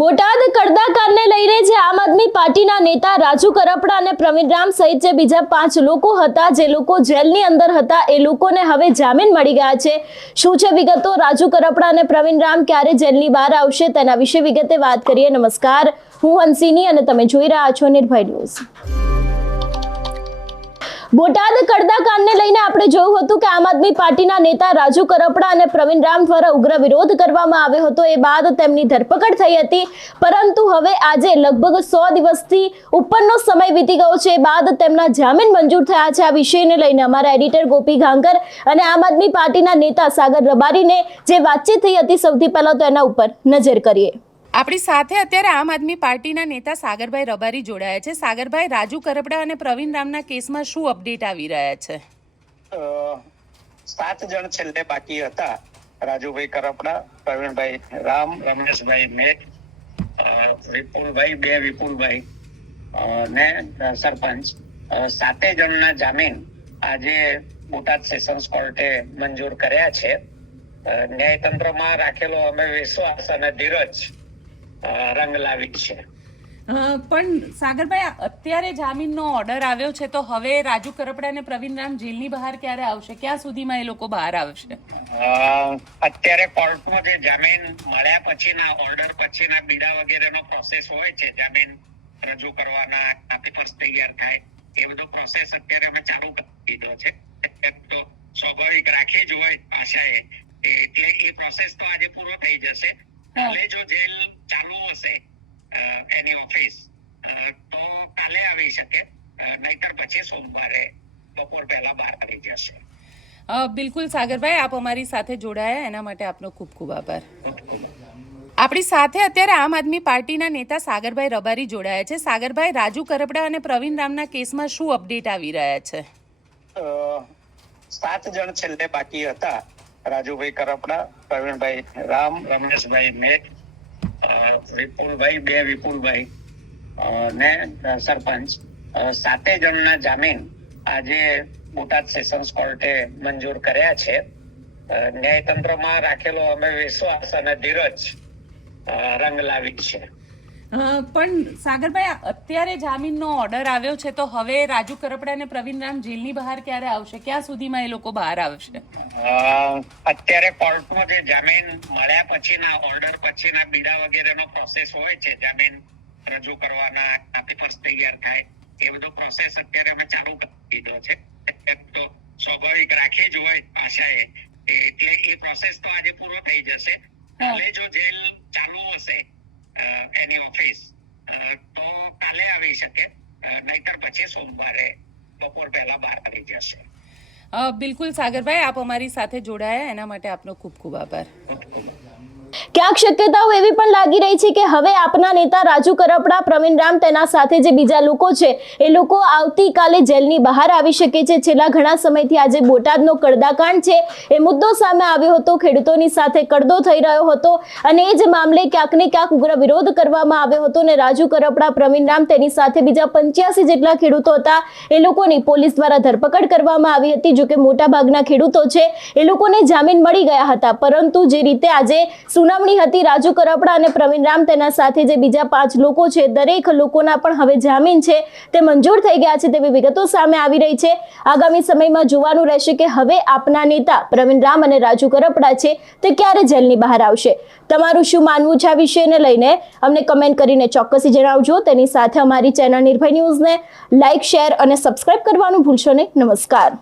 બોટાદ કડદાકાંડને લઈને જે આમ આદમી પાર્ટીના નેતા રાજુ કરપડા અને પ્રવીણ રામ સહિત જે બીજા 5 લોકો હતા, જે લોકો જેલની અંદર હતા, એ લોકોને હવે જામીન મળી ગયા છે। શું છે વિગતો? રાજુ કરપડા અને પ્રવીણ રામ ક્યારે જેલની બહાર આવશે તેના વિશે વિગતે વાત કરીએ। નમસ્કાર, હું હંસિની અને તમે જોઈ રહ્યા છો નિર્ભય ન્યૂઝ। બોટાદ કડદાકાંડને લઈને આપણે જોયું હતું કે આમ આદમી પાર્ટીના નેતા રાજુ કરપડા અને પ્રવીણ રામ દ્વારા ઉગ્ર વિરોધ કરવામાં આવ્યો હતો। એ બાદ તેમની ધરપકડ થઈ હતી, પરંતુ હવે આજે લગભગ 100 દિવસથી ઉપરનો સમય વીતી ગયો છે। એ બાદ તેમના જામીન મંજૂર થયા છે। આ વિષયને લઈને અમારા એડિટર ગોપી ગાંગર અને આમ આદમી પાર્ટીના નેતા સાગર રબારીને જે વાતચીત થઈ હતી, સૌથી પહેલા તો એના ઉપર નજર કરીએ। આપણી સાથે અત્યારે આમ આદમી પાર્ટીના નેતા સાગરભાઈ રબારી જોડાયા છે। સાગરભાઈ, રાજુ કરપડા અને પ્રવીણ રામના કેસમાં શું અપડેટ આવી રહ્યા છે? 7 જણ છેલ્લે બાકી હતા। રાજુભાઈ કરપડા, પ્રવીણભાઈ રામ, રમેશભાઈ મેઘ, વિપુલભાઈ, 2 વિપુલભાઈ ને સરપંચ, 7 જણના જામીન આજે બોટાદ સેશન્સ કોર્ટે મંજૂર કર્યા છે। ન્યાયતંત્રમાં રાખેલો અમે વિશ્વાસ અને ધીરજ રંગ લાવી છે। પણ સાગરભાઈ, અત્યારે જામીનનો ઓર્ડર આવ્યો છે, તો હવે રાજુ કરપડા અને પ્રવીણ રામ જેલની બહાર ક્યારે આવશે? ક્યાં સુધીમાં એ લોકો બહાર આવશે? અત્યારે કોર્ટમાં જે જામીન મળ્યા પછીના ઓર્ડર પછીના બીડા વગેરેનો પ્રોસેસ હોય છે, જામીન રજૂ કરવાના, પેપર્સ તૈયાર થાય, એ બધો પ્રોસેસ અત્યારે અમે ચાલુ કરી દીધો છે। તો સ્વાભાવિક રાખી જ હોય આશાએ, એટલે એ પ્રોસેસ તો આજે પૂરો થઈ જશે। કાલે જો જેલ ચાલુ હશે એની ઓફિસ, તો કાલે આવી શકે, નહીતર પછી સોમવારે બપોર પહેલા બહાર આવી જશે। બિલકુલ સાગરભાઈ, આપ અમારી સાથે જોડાયા એના માટે આપનો ખૂબ ખૂબ આભાર। આપણી સાથે અત્યારે આમ આદમી પાર્ટીના નેતા સાગરભાઈ રબારી જોડાયા છે। સાગરભાઈ, રાજુ કરપડા અને પ્રવીણ રામના કેસમાં શું અપડેટ આવી રહ્યા છે? 7 જણ છેલ્લે બાકી હતા। રાજુભાઈ કરપડા, પ્રવીણભાઈ રામ, રમેશભાઈ મેઘ, વિપુલભાઈ, 2 વિપુલભાઈ ને સરપંચ, 7 જણના જામીન આજે બોટાદ સેશન્સ કોર્ટે મંજૂર કર્યા છે। ન્યાયતંત્રમાં રાખેલો અમે વિશ્વાસ અને ધીરજ રંગ લાવી છે। પણ સાગરભાઈ, અત્યારે જામીનનો ઓર્ડર આવ્યો છે, તો હવે રાજુ કરપડા અને પ્રવીણ રામ જેલની બહાર ક્યારે આવશે? ક્યાં સુધીમાં એ લોકો બહાર આવશે? અત્યારે કોર્ટમાં જે જામીન મળ્યા પછીના ઓર્ડર પછીના બીડા વગેરેનો પ્રોસેસ હોય છે, જામીન રજૂ કરવાના, પેપર્સ તૈયાર થાય, એ બધો પ્રોસેસ અત્યારે અમે ચાલુ કરી દીધો છે। તો સ્વાભાવિક રાખી જ હોય આશાએ, એટલે એ પ્રોસેસ તો આજે પૂરો થઈ જશે। કાલે જો જેલ ચાલુ હશે એની ઓફિસ, તો કાલે આવી શકે, નહીતર પછી સોમવારે બપોર પહેલા બહાર આવી જશે। બિલકુલ સાગરભાઈ, આપ અમારી સાથે જોડાયા એના માટે આપનો ખૂબ ખૂબ આભાર। ક્યાંક શક્યતાઓ એવી પણ લાગી રહી છે કે હવે આપના નેતા રાજુ કરપડા, પ્રવીણ રામ, તેના સાથે જે બીજા લોકો છે, એ લોકો આવતીકાલે જેલની બહાર આવી શકે છે। છેલ્લા ઘણા સમયથી આજે બોટાદનો કડદાકાંડ છે, એ મુદ્દો સામે આવ્યો હતો, ખેડૂતોની સાથે કડદો થઈ રહ્યો હતો, અને એ જ મામલે ક્યાંક ને ક્યાંક ઉગ્ર વિરોધ કરવામાં આવ્યો હતો, અને રાજુ કરપડા, પ્રવીણ રામ, તેની સાથે બીજા 85 જેટલા ખેડૂતો હતા, એ લોકોની પોલીસ દ્વારા ધરપકડ કરવામાં આવી હતી। જો કે મોટા ભાગના ખેડૂતો છે, એ લોકોને જામીન મળી ગયા હતા, પરંતુ જે રીતે આજે સુનાવણી હતી રાજુ કરપડા અને પ્રવીણ રામ, તેના સાથે જે બીજા 5 લોકો છે, દરેક લોકોના પણ હવે જામીન છે તે મંજૂર થઈ ગયા છે, તેવી વિગતો સામે આવી રહી છે। આગામી સમયમાં જોવાનું રહેશે કે હવે આપના નેતા પ્રવીણ રામ અને રાજુ કરપડા છે તે ક્યારે જેલની બહાર આવશે। તમારું શું માનવું છે આ વિષયને લઈને અમને કમેન્ટ કરીને ચોક્કસથી જણાવજો। તેની સાથે અમારી ચેનલ નિર્ભય ન્યૂઝને લાઇક, શેર અને સબસ્ક્રાઇબ કરવાનું ભૂલશો નહીં। નમસ્કાર।